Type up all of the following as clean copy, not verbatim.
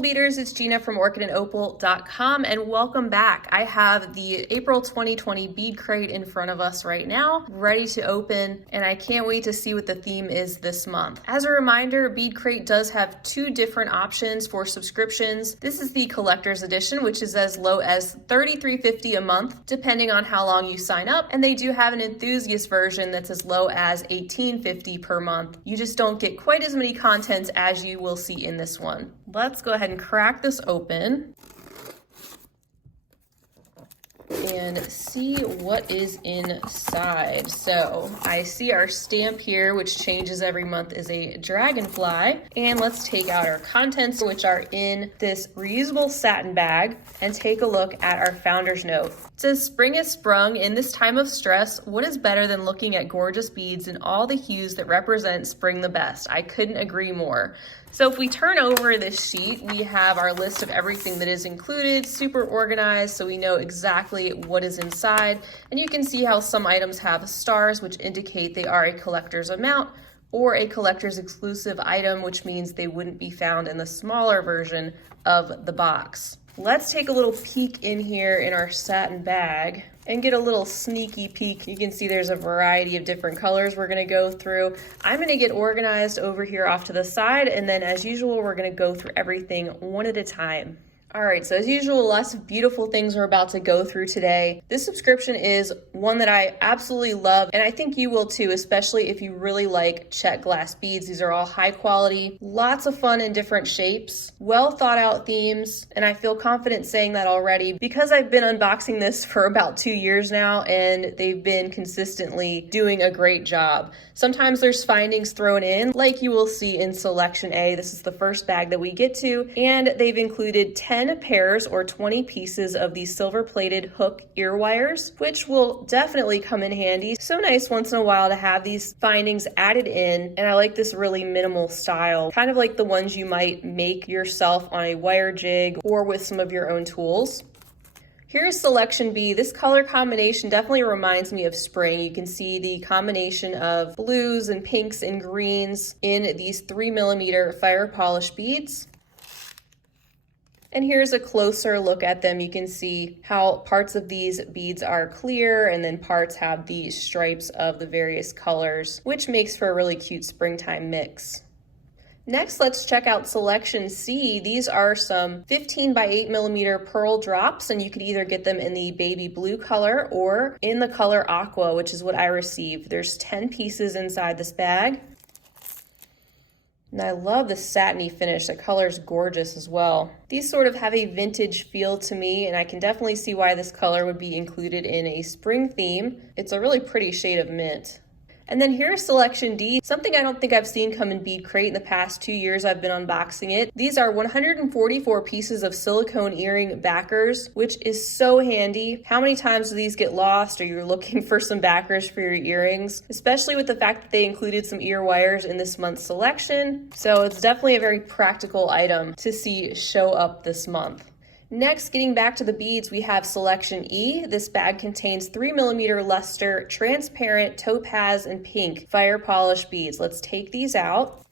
Opal Beaders, it's Gina from orchidandopal.com and welcome back. I have the April 2020 BeadCrate in front of us right now, ready to open, and I can't wait to see what the theme is this month. As a reminder, BeadCrate does have two different options for subscriptions. This is the collector's edition, which is as low as $33.50 a month, depending on how long you sign up, and they do have an enthusiast version that's as low as $18.50 per month. You just don't get quite as many contents as you will see in this one. Let's go ahead and crack this open and see what is inside. So I see our stamp here, which changes every month, is a dragonfly. And let's take out our contents, which are in this reusable satin bag, and take a look at our founder's note. It says, "Spring has sprung. In this time of stress, what is better than looking at gorgeous beads in all the hues that represent spring the best? I couldn't agree more." So if we turn over this sheet, we have our list of everything that is included, super organized, so we know exactly what is inside. And you can see how some items have stars, which indicate they are a collector's amount, or a collector's exclusive item, which means they wouldn't be found in the smaller version of the box. Let's take a little peek in here in our satin bag and get a little sneaky peek. You can see there's a variety of different colors we're gonna go through. I'm gonna get organized over here off to the side, and then as usual, we're gonna go through everything one at a time. All right, so as usual, lots of beautiful things we're about to go through today. This subscription is one that I absolutely love, and I think you will too, especially if you really like check glass beads. These are all high quality, lots of fun in different shapes, well thought out themes, and I feel confident saying that already because I've been unboxing this for about 2 years now, and they've been consistently doing a great job. Sometimes there's findings thrown in, like you will see in Selection A. This is the first bag that we get to, and they've included 10 pairs or 20 pieces of these silver-plated hook ear wires, which will definitely come in handy. So nice once in a while to have these findings added in, and I like this really minimal style, kind of like the ones you might make yourself on a wire jig or with some of your own tools. Here's Selection B. This color combination definitely reminds me of spring. You can see the combination of blues and pinks and greens in these 3mm fire polish beads. And here's a closer look at them. You can see how parts of these beads are clear and then parts have these stripes of the various colors, which makes for a really cute springtime mix. Next, let's check out Selection C. These are some 15 by 8mm pearl drops, and you could either get them in the baby blue color or in the color aqua, which is what I received. There's 10 pieces inside this bag. And I love the satiny finish. The color's gorgeous as well. These sort of have a vintage feel to me, and I can definitely see why this color would be included in a spring theme. It's a really pretty shade of mint. And then here's Selection D, something I don't think I've seen come in BeadCrate in the past 2 years I've been unboxing it. These are 144 pieces of silicone earring backers, which is so handy. How many times do these get lost or you're looking for some backers for your earrings? Especially with the fact that they included some ear wires in this month's selection. So it's definitely a very practical item to see show up this month. Next, getting back to the beads, we have Selection E. This bag contains 3mm luster, transparent, topaz, and pink fire polish beads. Let's take these out.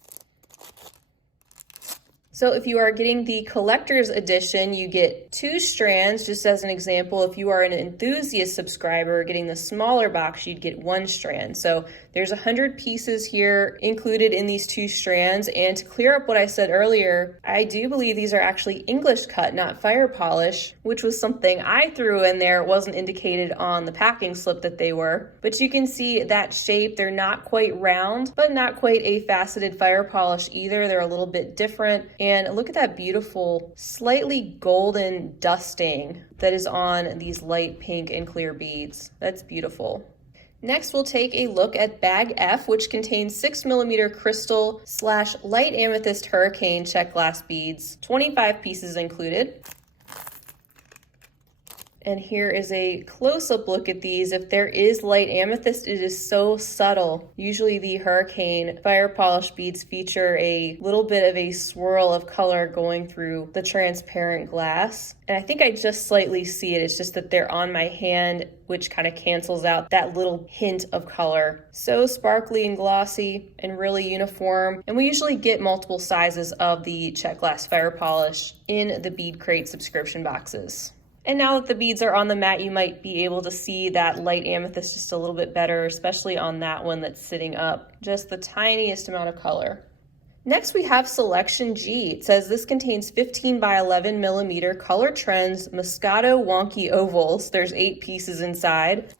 So if you are getting the collector's edition, you get 2 strands, just as an example. If you are an enthusiast subscriber getting the smaller box, you'd get 1 strand. So there's 100 pieces here included in these 2 strands. And to clear up what I said earlier, I do believe these are actually English cut, not fire polish, which was something I threw in there. It wasn't indicated on the packing slip that they were. But you can see that shape. They're not quite round, but not quite a faceted fire polish either. They're a little bit different. And look at that beautiful, slightly golden dusting that is on these light pink and clear beads. That's beautiful. Next, we'll take a look at Bag F, which contains 6mm crystal / light amethyst hurricane check glass beads, 25 pieces included. And here is a close-up look at these. If there is light amethyst, it is so subtle. Usually the Hurricane fire polish beads feature a little bit of a swirl of color going through the transparent glass. And I think I just slightly see it. It's just that they're on my hand, which kind of cancels out that little hint of color. So sparkly and glossy and really uniform. And we usually get multiple sizes of the check glass fire polish in the BeadCrate subscription boxes. And now that the beads are on the mat, you might be able to see that light amethyst just a little bit better, especially on that one that's sitting up. Just the tiniest amount of color. Next we have Selection G. It says this contains 15 by 11 millimeter Color Trends Moscato Wonky Ovals. There's 8 pieces inside.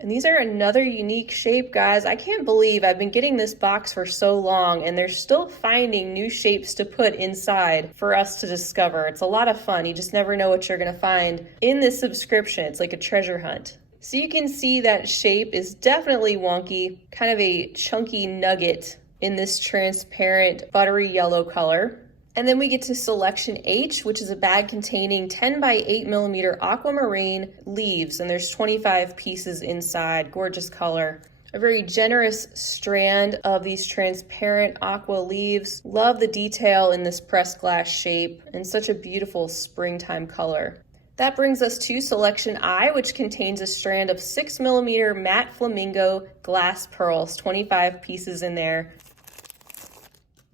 And these are another unique shape, guys. I can't believe I've been getting this box for so long and they're still finding new shapes to put inside for us to discover. It's a lot of fun. You just never know what you're gonna find in this subscription. It's like a treasure hunt. So you can see that shape is definitely wonky, kind of a chunky nugget in this transparent buttery yellow color. And then we get to Selection H, which is a bag containing 10 by 8 millimeter aquamarine leaves, and there's 25 pieces inside. Gorgeous color. A very generous strand of these transparent aqua leaves. Love the detail in this pressed glass shape and such a beautiful springtime color. That brings us to Selection I, which contains a strand of 6 millimeter matte flamingo glass pearls, 25 pieces in there.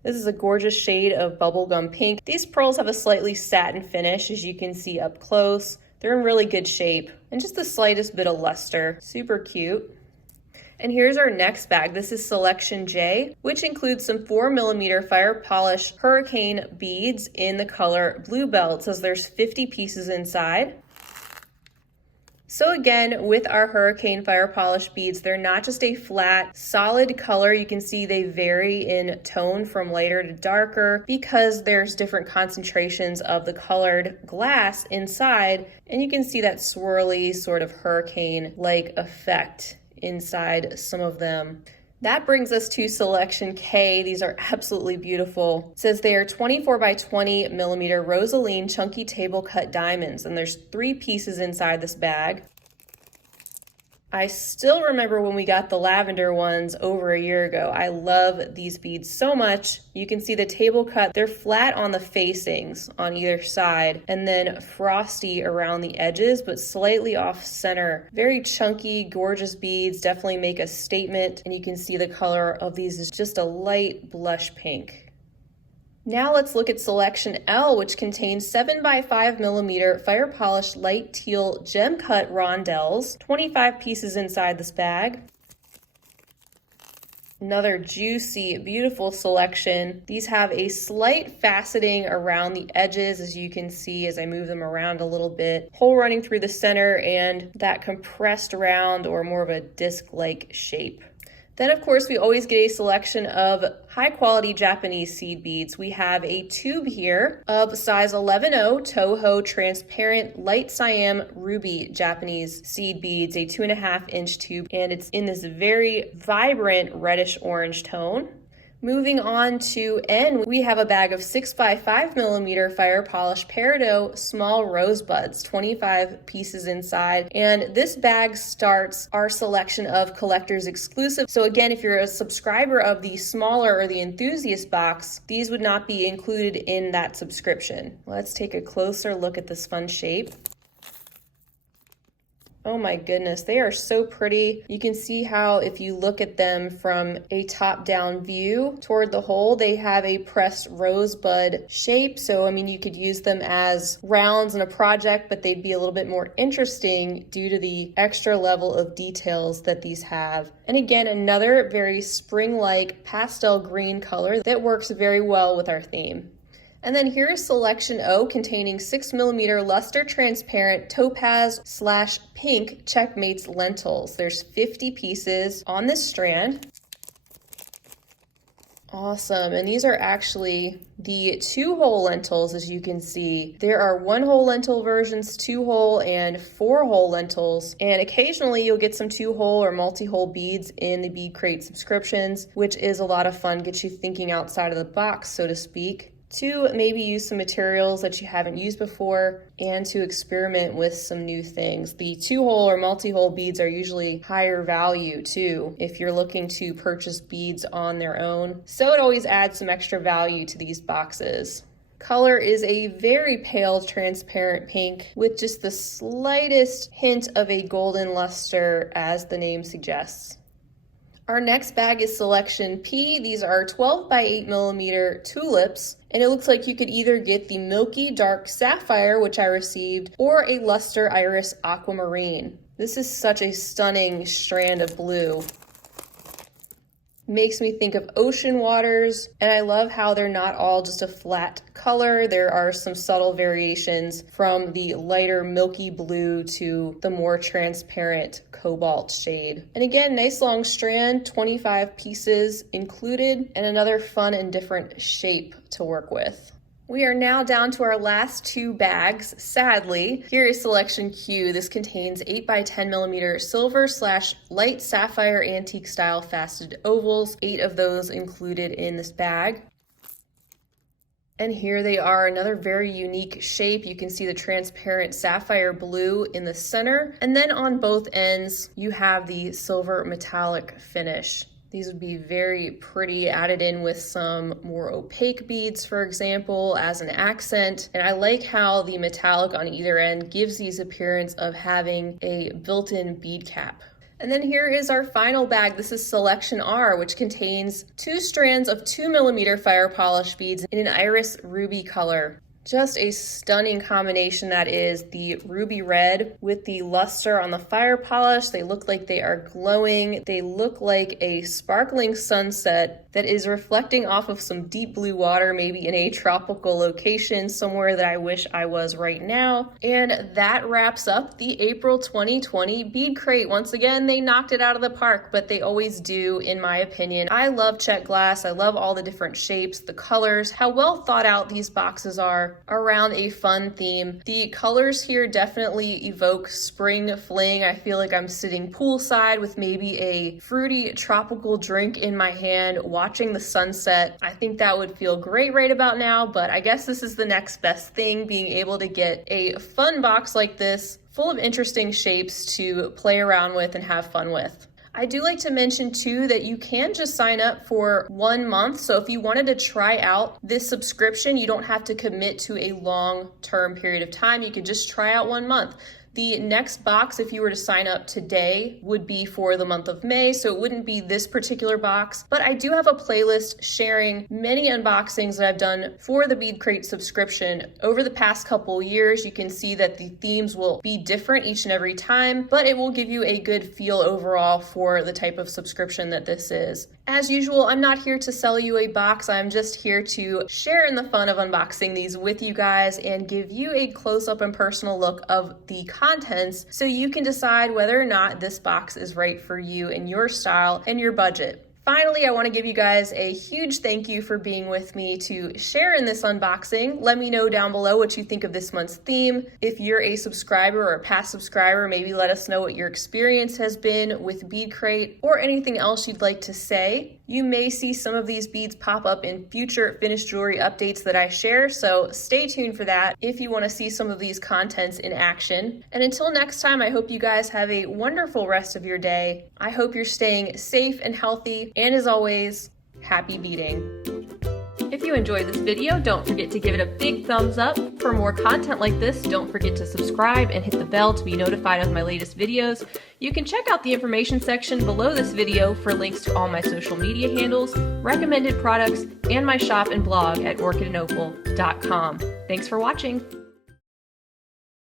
This is a gorgeous shade of bubblegum pink. These pearls have a slightly satin finish, as you can see up close. They're in really good shape and just the slightest bit of luster. Super cute. And here's our next bag. This is Selection J, which includes some 4 millimeter fire polish Hurricane beads in the color Bluebell. It says there's 50 pieces inside. So again, with our Hurricane fire polish beads, they're not just a flat, solid color. You can see they vary in tone from lighter to darker because there's different concentrations of the colored glass inside. And you can see that swirly sort of hurricane-like effect inside some of them. That brings us to Selection K. These are absolutely beautiful. It says they are 24 by 20 millimeter Rosaline chunky table cut diamonds, and there's 3 pieces inside this bag. I still remember when we got the lavender ones over a year ago. I love these beads so much. You can see the table cut. They're flat on the facings on either side and then frosty around the edges, but slightly off center. Very chunky, gorgeous beads, definitely make a statement. And you can see the color of these is just a light blush pink. Now let's look at Selection L, which contains 7 by 5 millimeter fire polished light teal gem cut rondelles, 25 pieces inside this bag. Another juicy, beautiful selection. These have a slight faceting around the edges, as you can see as I move them around a little bit. Hole running through the center and that compressed round or more of a disc-like shape. Then, of course, we always get a selection of high-quality Japanese seed beads. We have a tube here of size 11-0 Toho transparent light cyan ruby Japanese seed beads, a 2.5-inch tube, and it's in this very vibrant reddish-orange tone. Moving on to N, we have a bag of 6 by 5 millimeter fire polish peridot small rosebuds, 25 pieces inside. And this bag starts our selection of collector's exclusive. So again, if you're a subscriber of the smaller or the enthusiast box, these would not be included in that subscription. Let's take a closer look at this fun shape. Oh my goodness, they are so pretty. You can see how if you look at them from a top-down view toward the hole, they have a pressed rosebud shape. So, I mean, you could use them as rounds in a project, but they'd be a little bit more interesting due to the extra level of details that these have. And again, another very spring-like pastel green color that works very well with our theme. And then here's Selection O, containing 6 millimeter luster transparent topaz/pink Checkmates lentils. There's 50 pieces on this strand. Awesome, and these are actually the 2-hole lentils, as you can see. There are 1-hole lentil versions, 2-hole, and 4-hole lentils, and occasionally you'll get some 2-hole or multi-hole beads in the BeadCrate subscriptions, which is a lot of fun, gets you thinking outside of the box, so to speak. to maybe use some materials that you haven't used before and to experiment with some new things. The 2-hole or multi-hole beads are usually higher value too if you're looking to purchase beads on their own. So it always adds some extra value to these boxes. Color is a very pale transparent pink with just the slightest hint of a golden luster, as the name suggests. Our next bag is Selection P. These are 12 by 8 millimeter tulips, and it looks like you could either get the milky dark sapphire, which I received, or a luster iris aquamarine. This is such a stunning strand of blue. Makes me think of ocean waters, and I love how they're not all just a flat color. There are some subtle variations from the lighter milky blue to the more transparent cobalt shade. And again, nice long strand, 25 pieces included, and another fun and different shape to work with. We are now down to our last 2 bags, sadly. Here is Selection Q. This contains 8 by 10 millimeter silver / light sapphire antique style faceted ovals, 8 of those included in this bag. And here they are, another very unique shape. You can see the transparent sapphire blue in the center, and then on both ends you have the silver metallic finish. These would be very pretty added in with some more opaque beads, for example, as an accent. And I like how the metallic on either end gives these appearance of having a built-in bead cap. And then here is our final bag. This is Selection R, which contains 2 strands of 2 millimeter fire polish beads in an iris ruby color. Just a stunning combination that is, the ruby red with the luster on the fire polish. They look like they are glowing. They look like a sparkling sunset that is reflecting off of some deep blue water, maybe in a tropical location somewhere that I wish I was right now. And that wraps up the April 2020 BeadCrate. Once again, they knocked it out of the park, but they always do, in my opinion. I love check glass. I love all the different shapes, the colors, how well thought out these boxes are around a fun theme. The colors here definitely evoke spring fling. I feel like I'm sitting poolside with maybe a fruity tropical drink in my hand, watching the sunset. I think that would feel great right about now, but I guess this is the next best thing, being able to get a fun box like this full of interesting shapes to play around with and have fun with. I do like to mention too that you can just sign up for 1 month. So if you wanted to try out this subscription, you don't have to commit to a long-term period of time. You could just try out 1 month. The next box, if you were to sign up today, would be for the month of May, so it wouldn't be this particular box. But I do have a playlist sharing many unboxings that I've done for the BeadCrate subscription over the past couple years. You can see that the themes will be different each and every time, but it will give you a good feel overall for the type of subscription that this is. As usual, I'm not here to sell you a box. I'm just here to share in the fun of unboxing these with you guys and give you a close-up and personal look of the contents so you can decide whether or not this box is right for you and your style and your budget. Finally, I want to give you guys a huge thank you for being with me to share in this unboxing. Let me know down below what you think of this month's theme. If you're a subscriber or a past subscriber, maybe let us know what your experience has been with BeadCrate or anything else you'd like to say. You may see some of these beads pop up in future finished jewelry updates that I share, so stay tuned for that if you want to see some of these contents in action. And until next time, I hope you guys have a wonderful rest of your day. I hope you're staying safe and healthy, and as always, happy beading. If you enjoyed this video, don't forget to give it a big thumbs up. For more content like this, don't forget to subscribe and hit the bell to be notified of my latest videos. You can check out the information section below this video for links to all my social media handles, recommended products, and my shop and blog at orchidandopal.com. Thanks for watching.